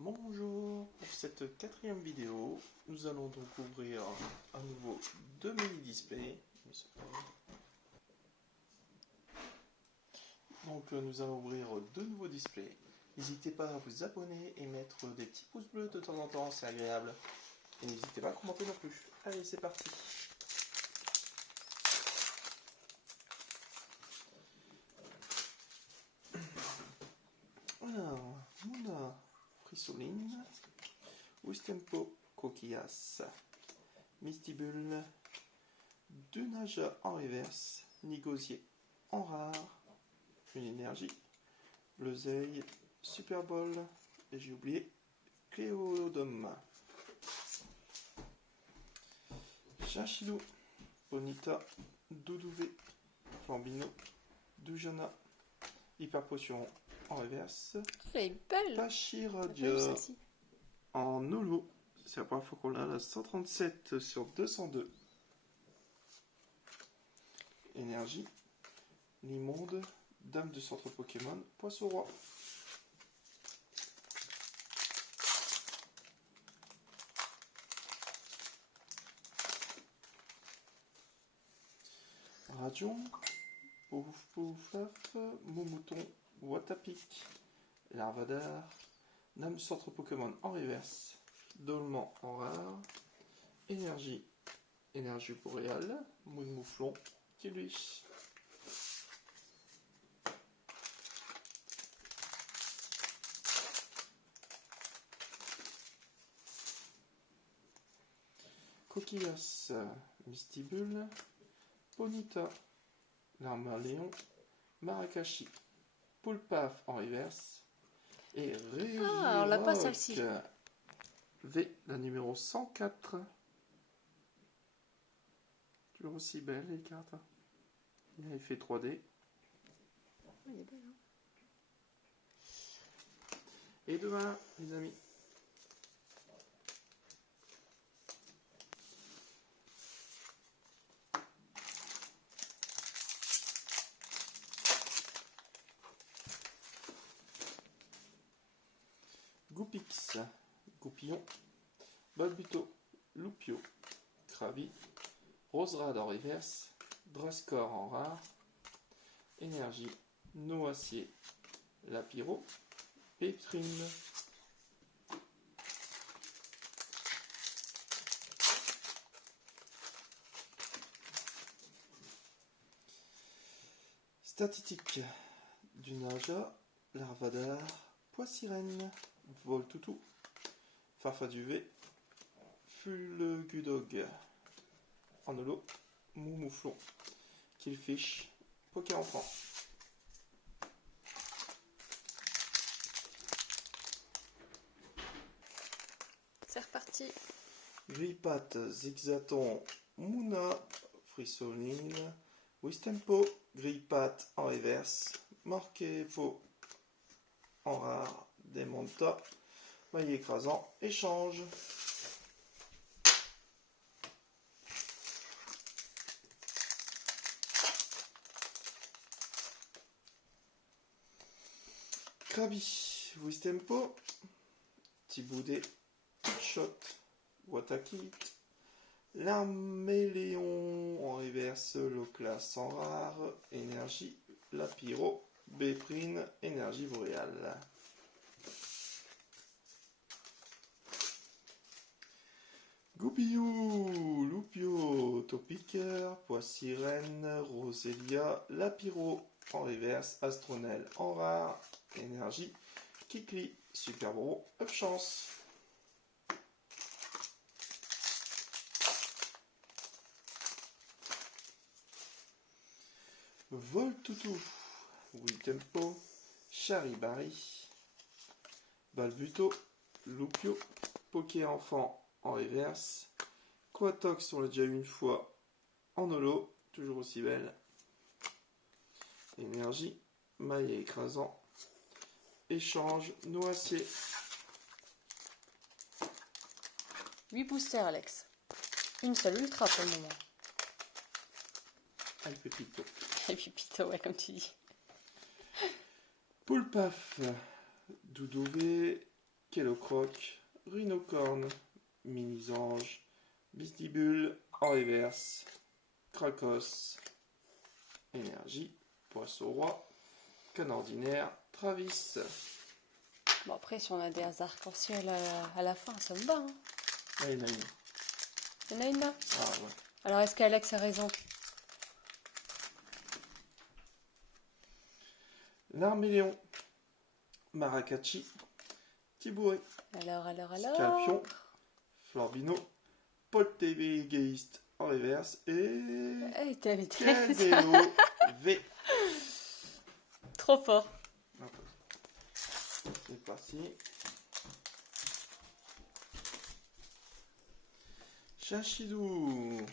Bonjour, pour cette quatrième vidéo, nous allons donc ouvrir à nouveau deux mini-displays. Donc nous allons ouvrir deux nouveaux displays. N'hésitez pas à vous abonner et mettre des petits pouces bleus de temps en temps, c'est agréable. Et n'hésitez pas à commenter non plus. Allez, c'est parti. Alors, Muna Frissoline, Wistempo Coquillas, Mistibule, Dunaja en reverse, Nigosier en rare, une énergie, Bleuzeil, Super Bowl, et j'ai oublié, Cléodome. Chachilou, Bonita, Doudouvé, Flambino, Doujana, Hyper Potion en reverse, Elle est belle. Pachiradia en holo. C'est la première fois qu'on l'a, la 137 sur 202. Énergie, Limonde, Dame de centre Pokémon, Poisson Roi. Radion, Pouf Poufaf, Moumouton, Watapic, Larvadar, Dame centre Pokémon en reverse, Dolman en rare, Énergie, Énergie boréale, Mouflon, Kiluich. Coquillas, Mistibule, Bonita, Larmaléon, Marakashi, Poulpaf en reverse et Ah, on l'a pas celle-ci. V, la numéro 104. Toujours aussi belle les cartes. Il a fait 3D. Elle est belle, hein. Et demain, les amis. Goupix, Goupillon, Balbuto, Loupio, Krabi, Roserade en reverse, Drascore en rare, Énergie, Noacier, Lapiro, Pétrine. Statistique, Dunaja, Larvadar, Poissirène, Voltoutou, Farfaduvé, Fulgudog, en holo, Moumouflon, Killfish, Poké Enfant. C'est reparti. Gripat, Zigzaton, Mouna, Frissoline, Wistempo, Gripat en reverse, Morquevo en rare, Démonta, Maillet écrasant, échange. Krabi, Wistempo, Tiboudé, Shot, Watakit, Larméléon en reverse, Loclas en rare, Énergie, Lapiro, Béprine, Énergie boréale. Goupillou, Loupio, Topiqueur, Poissirène, Roselia, Lapiro en reverse, Astronel en rare, Énergie, Kikli, Super Bro, Up Chance. Voltoutou, Wiltempo, Charibari, Balbuto, Loupio, Poké Enfant en reverse, Quatox, on l'a déjà eu une fois en holo, toujours aussi belle, Énergie, Maillet écrasant, Échange, Noacier. 8 boosters, Alex. Une seule ultra pour le moment. Aïe Pépito. Et puis Pito, ouais, comme tu dis. Poulpaf, Doudouvé, Kellocroc, Rhinocorne, Mini-Ange, Bistibule en reverse, Krakos, Énergie, Poisson Roi, Canne ordinaire, Travis. Bon, après, si on a des hasards arc-en-ciel à la fin, ça me va. Hein. Ah, il y en a une. Il y en a une là. Ah ouais. Alors, est-ce qu'Alex a raison? L'Arméléon, Maracacci, Tibouret, Alors. Scalpion, Florbino, Poltergeist en reverse et Eh, t'es habitué. Cadéo V. Trop fort. C'est parti. Chachidou,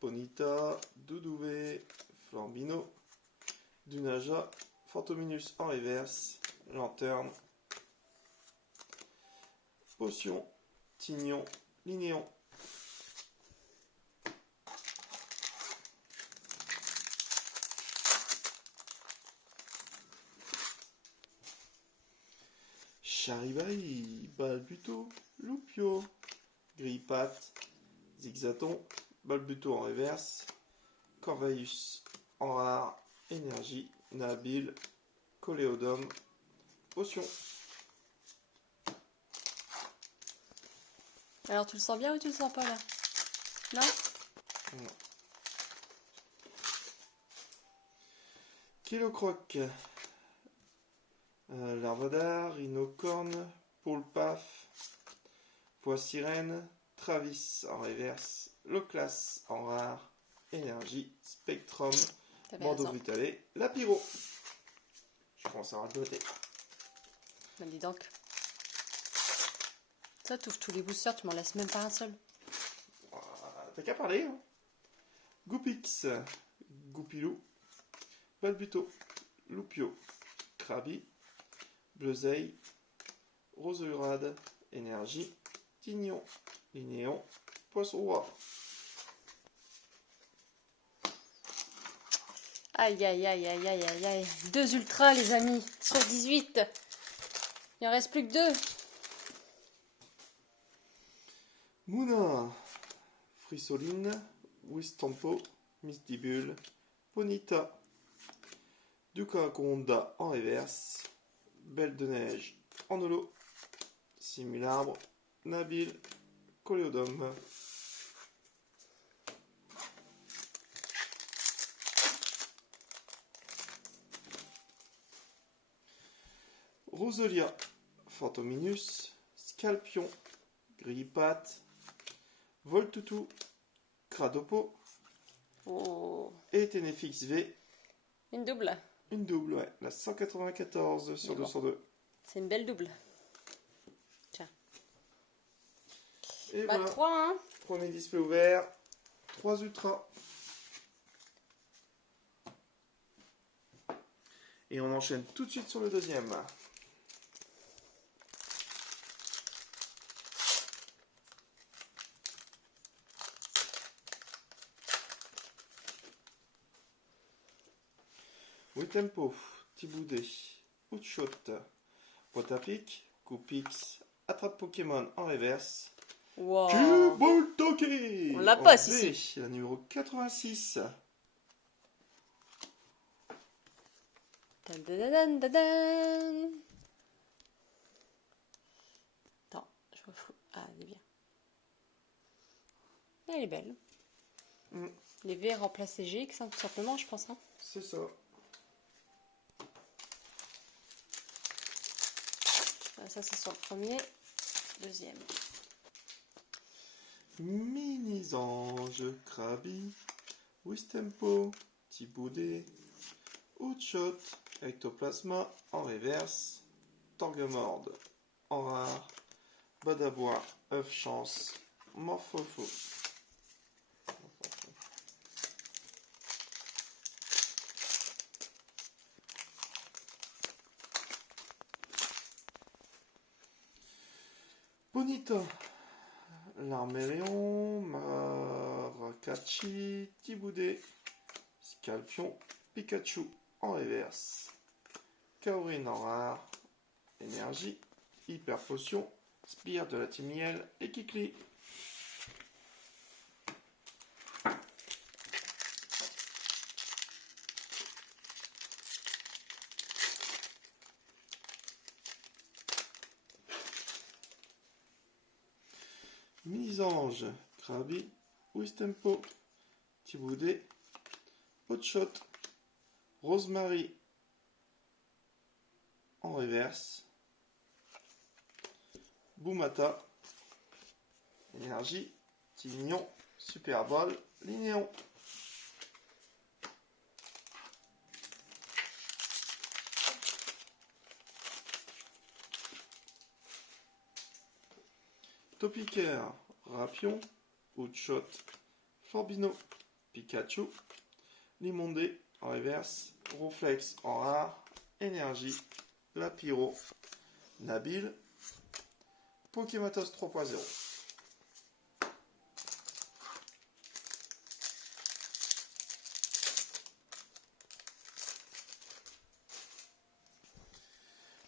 Ponita, Doudouvé, Flambino, Dunaja, Fantominus en reverse, Lanterne, Potion, Tignon, Linéon. Charibaï, Balbuto, Loupio, Grippat, Zigzaton, Balbuto en reverse, Corvaeus en rare, Énergie, Nabil, Coléodome, Potion. Alors, tu le sens bien ou tu le sens pas là? Non? Non. Kellocroc, Larvadar, Rhinocorne, Poulpaf, Poissirène, Travis en reverse, Loclas en rare, Énergie, Spectrum, T'avais Bordeaux raison. Vitalé, Lapiro. Je commence à radoter. Ben, dis donc. Ça touche tous les boosters, tu m'en laisses même pas un seul. T'as qu'à parler, hein. Goupix, Goupilou, Balbuto, Loupio, Krabi, Bleuzeil, Roseurade, Énergie, Tignon, Linéon, Poisson Roi. Aïe. 2 ultras, les amis, sur 18. Il en reste plus que 2. Mouna, Frissoline, Wistampo, Mistibule, Ponita, Ducaconda en reverse, Belle de Neige en holo, Simularbre, Nabil, Coléodome. Roselia, Fantominus, Scalpion, Grippat, Voltutu, Cradopo Oh, et Ténéfix V. une double. Une double, ouais. La 194 sur Mais bon. 202. C'est une belle double. Tiens. Et Bah, voilà. 3, hein. Premier display ouvert. 3 ultras. Et on enchaîne tout de suite sur le deuxième. Tempo, Tiboudé, Outshot, Potapic, Coupix, Attrape Pokémon en reverse. Wow. Cubultoki On l'a en pas, V, ici. la numéro 86. Tadadadadadadam. Attends, je me fous. Ah, elle est bien. Elle est belle. Mm, Les V remplacent les GX, hein, tout simplement, je pense. Hein. c'est ça. Ah, ça, c'est sur le premier. Deuxième. Mini-Ange, Krabi, Wistempo, Tiboudé, Outshot, Ectoplasma en reverse, Torgamord en rare, Badabois, œuf chance, Morphofo. Bonita, l'Arméléon, Maracacci, Tiboudé, Scalpion, Pikachu en reverse, Kaorin en rare, Énergie, Hyper Potion, Spire de la team miel et Kikli. Misange, Krabi, Wistempo, Thibaudé, Potshot, Rosemary en reverse, Boumata, Énergie, Tignon, Super Bowl, Linéon. Topiquaire, Rapion, Outshot, Forbino, Pikachu, Limondé en reverse, Ronflex en rare, Énergie, Lapiro, Nabil, Pokématos 3.0.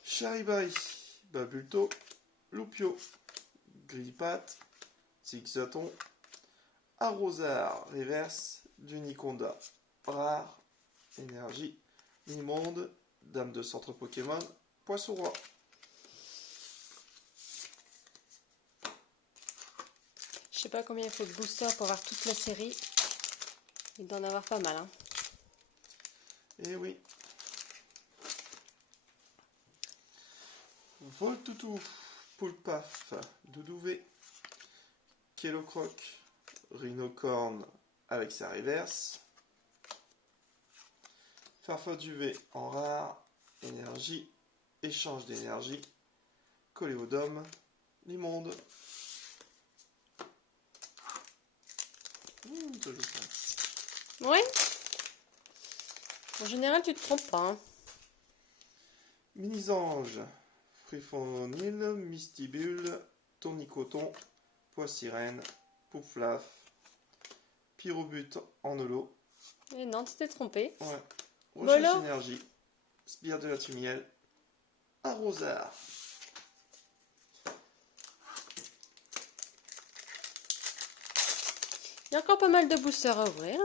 Charibari, Babulto, Loupio, Grippat, Zigzaton, Arrosard, Reverse, Duniconda, Rare, Énergie, Immonde, Dame de centre Pokémon, Poisson Roi. Je sais pas combien il faut de boosters pour avoir toute la série. Il doit en avoir pas mal. Hein. Eh oui. Voltoutou, Poulpaf, Doudouvé, Kellocroc, Rhinocorn avec sa reverse, Farfaduvé en rare, Énergie, Échange d'énergie, Coléodome, Limonde. Oui. En général, tu te trompes pas. Hein. Minisange, Frifonil, Mystibule, Tournicoton, Poissirène, Pouflaf, Pyrobut en holo. Et non, tu t'es trompé. Ouais. Voilà. Recherche énergie, Spire de la Tumiel, Arrosard. Il y a encore pas mal de boosters à ouvrir.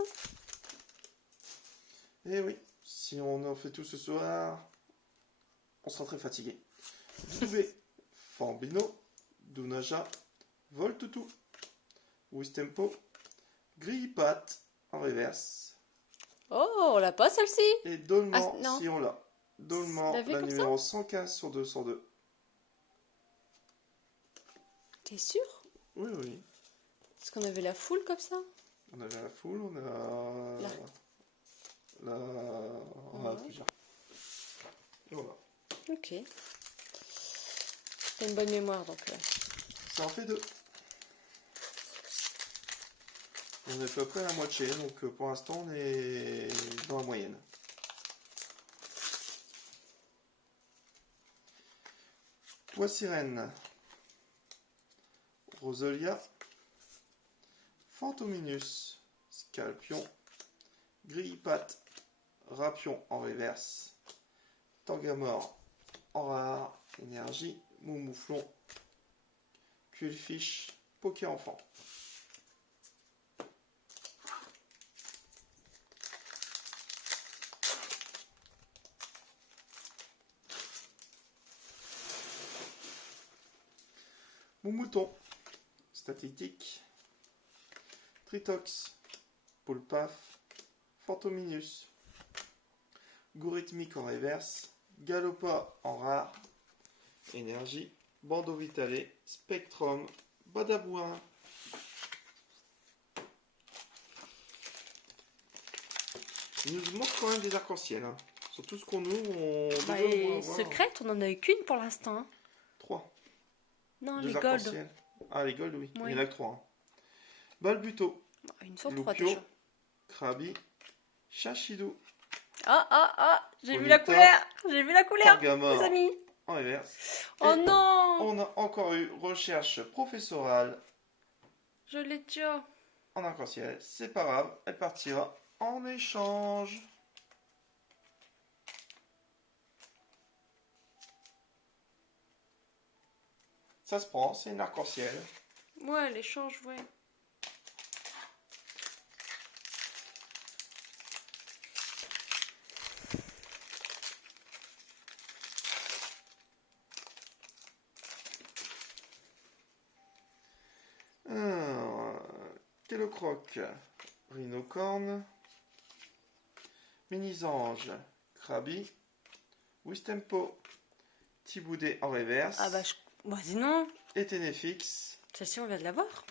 Eh oui, si on en fait tout ce soir, on sera très fatigué. Douvé, Fambino, Dunaja, Voltoutou, Wistempo, Grippat en reverse. Oh, on l'a pas celle-ci. Et Dolman, Ah, non. si on l'a. Dolman, L'avez la comme numéro 115 sur 202. T'es sûr? Oui, oui. Est-ce qu'on avait la foule comme ça? On avait la foule, on a... On a plusieurs. Et voilà. Ok. T'as une bonne mémoire, donc... Ça en fait 2. On est à peu près à la moitié, donc pour l'instant on est dans la moyenne. Poissirène, Roselia, Fantominus, Scalpion, Grillippat, Rapion en reverse, Tangamore en rare, Énergie, Moumouflon, Culefish, Poké Enfant. Moumouton, Statistique, Tritox, Poulpaf, Fantominus, Gourithmique en reverse, Galopa en rare, Énergie, Bandeau Vitalé, Spectrum, Badabouin. Il nous manque quand même des arcs-en-ciel. Hein. Sur tout ce qu'on ouvre, Bah, et secrète, on en a eu qu'une pour l'instant. Hein. 3. Non, Deux les gold. arcs-en-ciel. Ah, les gold, oui. Oui. Il y en a que 3. Hein. Balbuto, Une sur 3 Loupio, déjà. Krabi, Chachidou, J'ai vu Ponyta, la couleur. J'ai vu la couleur, Targamore les amis. en reverse. Oh Et non, on a encore eu recherche professorale je l'ai déjà. en arc-en-ciel. C'est pas grave, elle partira en échange. Ça se prend, c'est une arc-en-ciel. Ouais, l'échange, ouais. Kellocroc, Rhinocorn, Mini-Ange, Krabi, Wistempo, Thiboudet en reverse. Ah bah, dis non. Et Ténéfix. Celle-ci, on vient de la voir.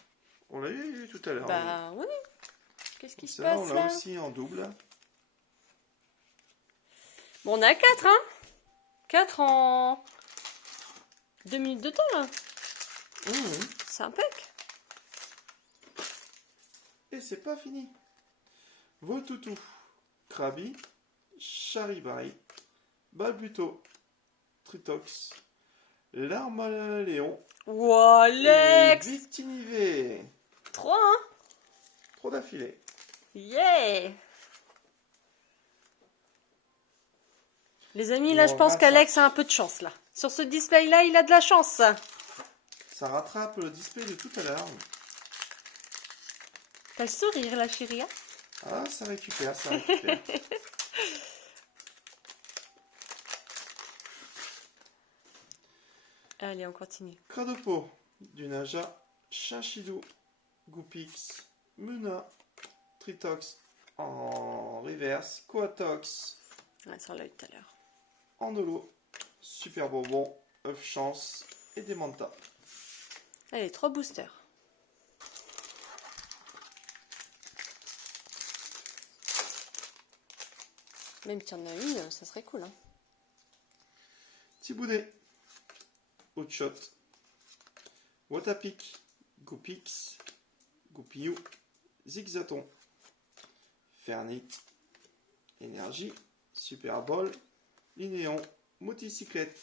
On l'a eu tout à l'heure. Bah oui. Qu'est-ce qui se Ça, passe on là? l'a aussi en double. Bon, on a 4, hein. 4 en 2 minutes de temps, là. C'est impec. Et c'est pas fini. Voltoutou, Krabi, Charibari, Balbuto, Tritox, Larmaléon Wow, et Lex. Victinivé. 3, hein. 3 d'affilée. Yeah. Les amis, là, Bon, je pense 25. qu'Alex a un peu de chance, là. Sur ce display-là, il a de la chance. Ça rattrape le display de tout à l'heure. T'as le sourire, là, chérie, hein? Ah, ça récupère, ça récupère. Allez, on continue. Cradopo, Dunaja, Chinchidou, Goupix, Muna, Tritox en reverse, Coatox Ouais, ça, on l'a eu tout à l'heure. en holo, Super Bonbon, œuf chance et des Manta. Allez, 3 boosters. Même s'il y en a une, ça serait cool, hein. Thiboudet, Hotshot, Watapik, Goupix, Goupillou, Zigzaton, Fernit, Énergie, Super Ball, Linéon, Moticyclette.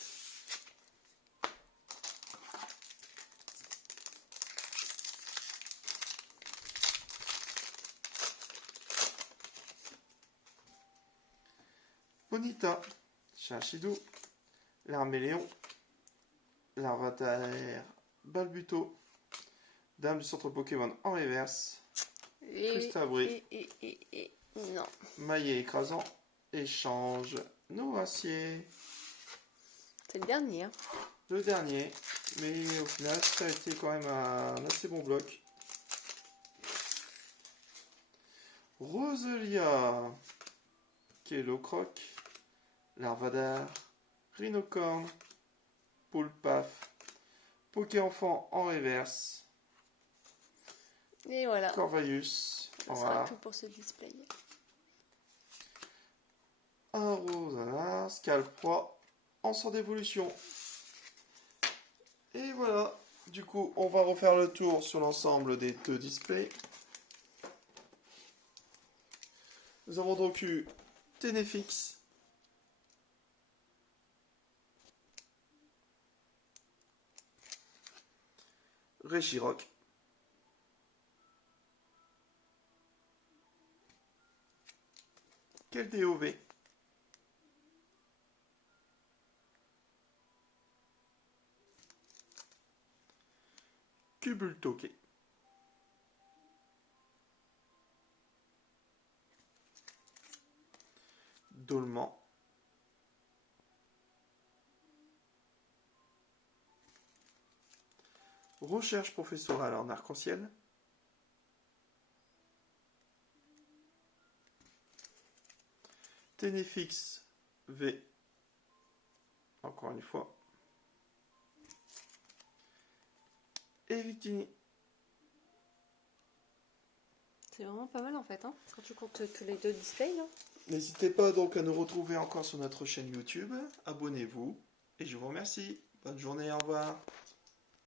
Bonita, Chinchidou, Larméléon, Larvataire, Balbuto, Dame du centre Pokémon en reverse, Crustabri, Non. Maillet écrasant, Échange, Noircier. C'est le dernier, hein. Le dernier, mais au final, ça a été quand même un assez bon bloc. Roselia, Kellocroc, Larvadar, Rhinocorn, Poulpaf, Poké-Enfant en reverse, Et voilà. Corvaius Ça en sera rare, tout pour ce display. un Rosanar, Scalproie en sort d'évolution. Et voilà, du coup, on va refaire le tour sur l'ensemble des 2 displays. Nous avons donc eu Ténéfix, Réchiroc, Keldeo-V, Cubultoke, Dolman, Recherche professorale en arc-en-ciel, Ténéfix V, encore une fois, et Victini. C'est vraiment pas mal en fait, hein, quand tu comptes tous les 2 displays là. N'hésitez pas donc à nous retrouver encore sur notre chaîne YouTube. Abonnez-vous et je vous remercie. Bonne journée, au revoir.